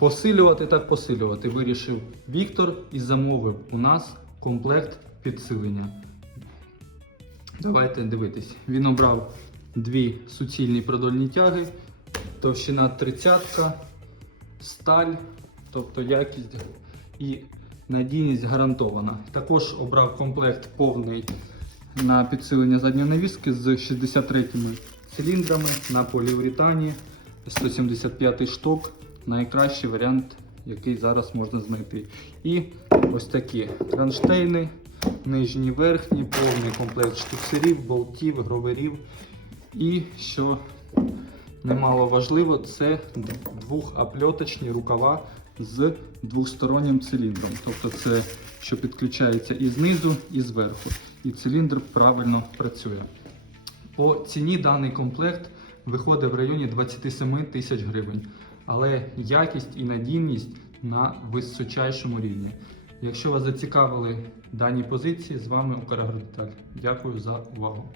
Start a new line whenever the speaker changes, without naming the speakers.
Посилювати так посилювати вирішив Віктор і замовив у нас комплект підсилення. Давайте дивитись. Він обрав дві суцільні продольні тяги, товщина 30, сталь, тобто якість і надійність гарантована. Також обрав комплект повний на підсилення задньої навіски з 63 циліндрами на поліуретані, 175 шток. Найкращий варіант, який зараз можна знайти. І ось такі кронштейни, нижні, верхні, повний комплект штуцерів, болтів, гроверів. І що немало важливо, це двохопльоточні рукава з двостороннім циліндром. Тобто це що підключається і знизу, і зверху. І циліндр правильно працює. По ціні даний комплект виходить в районі 27 тисяч гривень, але якість і надійність на височайшому рівні. Якщо вас зацікавили дані позиції, з вами Украгродеталь. Дякую за увагу.